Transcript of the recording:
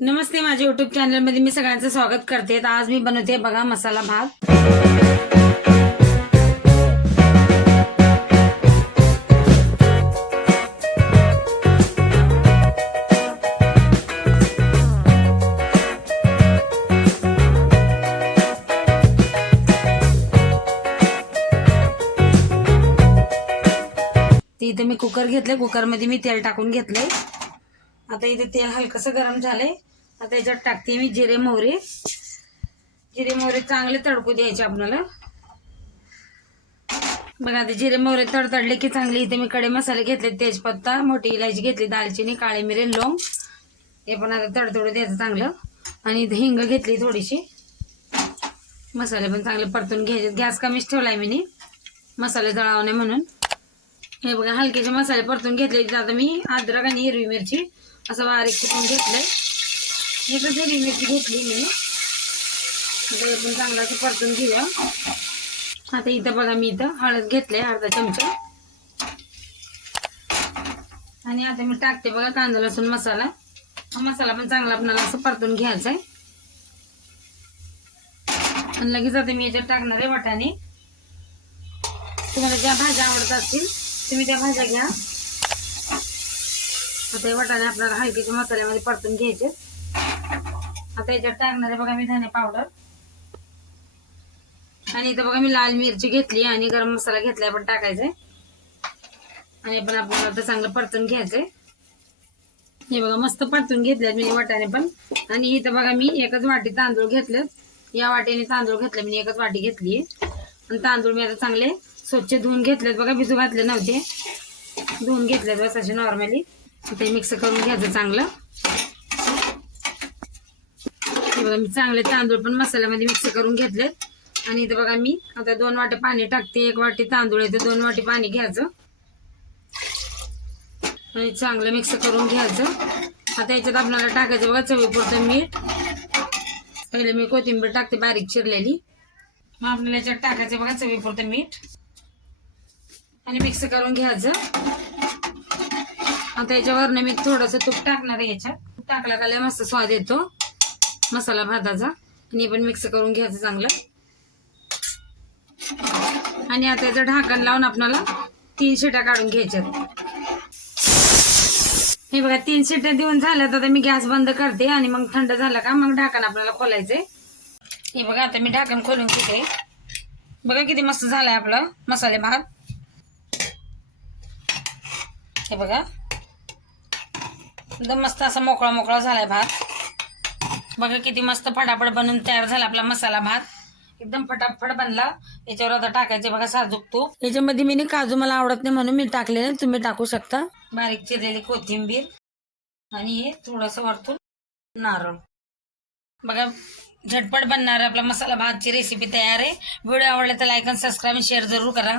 नमस्ते माझ्या युट्यूब चॅनलमध्ये मी सगळ्यांचं स्वागत करते. तर आज मी बनवते बघा मसाला भात. ते इथे मी कुकर घेतलंय. कुकरमध्ये मी तेल टाकून घेतलंय. आता इथे तेल हलकंसं गरम झालंय. आता याच्यात टाकते मी जिरे मोहरे. जिरे मोहरे चांगले तडकू द्यायचे आपल्याला. बघा आता जिरे मोहरे तडतडले की चांगले. इथे मी कडे मसाले घेतले तेजपत्ता मोठी इलायची घेतली दालचिनी काळे मिरे लोंग हे पण आता तडतडू द्यायचं चांगलं. आणि इथे हिंग घेतली थोडीशी. मसाले पण चांगले परतून घ्यायचे. गॅस कमीच ठेवलाय मी मसाले तळावणे म्हणून. हे बघा हलकेचे मसाले परतून घेतले. आता मी अद्रक आणि हिरवी मिरची असं बारीक कुटून घेतलंय. एकच हिरवी मिरची घेतली मी. पण चांगलं असं परतून घेऊया. आता इथं बघा मी इथं हळद घेतले अर्धा चमचा. आणि आता मी टाकते बघा कांदा लसूण मसाला. हा मसाला पण चांगला आपल्याला असं परतून घ्यायचा आहे. आणि लगेच आता मी याच्यात टाकणार आहे वाटाणे. तुम्हाला ज्या भाज्या आवडत असतील तुम्ही त्या भाज्या घ्या. आता हे वाटाणे आपल्याला हलकीच्या मसाल्यामध्ये परतून घ्यायचे. आता याच्यात टाकणार आहे बघा मी धने पावडर आणि इथं बघा मी लाल मिरची घेतली आणि गरम मसाला घेतलाय पण टाकायचंय. आणि पण आपल्याला आता चांगलं परतून घ्यायचंय. हे बघा मस्त परतून घेतल्यात मी वाट्याने पण. आणि इथं बघा मी एकच वाटी तांदूळ घेतलेत या वाटेने तांदूळ घेतले मी एकच वाटी घेतली आणि तांदूळ मी आता चांगले स्वच्छ धुवून घेतलेत बघा भिजू घातले नव्हते. धुवून घेतलेत बस असे नॉर्मली ते मिक्स करून घ्यायचं चांगलं. हे बघा मी चांगले तांदूळ पण मसाल्यामध्ये मिक्स करून घेतलेत. आणि इथं बघा मी आता दोन वाटे पाणी टाकते. एक वाटी तांदूळ येते दोन वाटी पाणी घ्यायचं. आणि चांगलं मिक्स करून घ्यायचं. आता याच्यात आपल्याला टाकायचं बघा चवीपुरतं मीठ. पहिले मी कोथिंबीर टाकते बारीक चिरलेली. मग आपल्याला याच्यात टाकायचं बघा चवीपुरतं मीठ. आणि मिक्स करून घ्यायचं. आता याच्यावरनं मी थोडंसं तूप टाकणार आहे याच्यात. तूप टाकला का लय मस्त स्वाद येतो. मसाला भाताचा. आणि पण मिक्स करून घ्यायचं चांगलं. आणि आता याचं ढाकण लावून आपल्याला तीन शिट्या काढून घ्यायच्यात. हे बघा तीन शिट्या देऊन झाल्या तर मी गॅस बंद करते आणि मग थंड झाला का मग ढाकण आपल्याला खोलायचंय. हे बघा आता मी ढाकण खोलून घेते. बघा किती मस्त झालंय आपलं मसाले भात हे बघा. एकदम मस्त असा मोकळा मोकळा झालाय भात. बघा किती मस्त फटाफट बनून तयार झाला आपला मसाला भात. एकदम फटाफट बनला. याच्यावर आता टाकायचे बघा साजूक तूप. याच्यामध्ये मी काजू मला आवडत नाही म्हणून मी टाकले तुम्ही टाकू शकता. बारीक चिरलेली कोथिंबीर आणि हे थोडस वरतून नारळ. बघा झटपट बनणार आपला मसाला भातची रेसिपी तयार आहे. व्हिडिओ आवडला तर लाईक आणि सबस्क्राईब शेअर जरूर करा.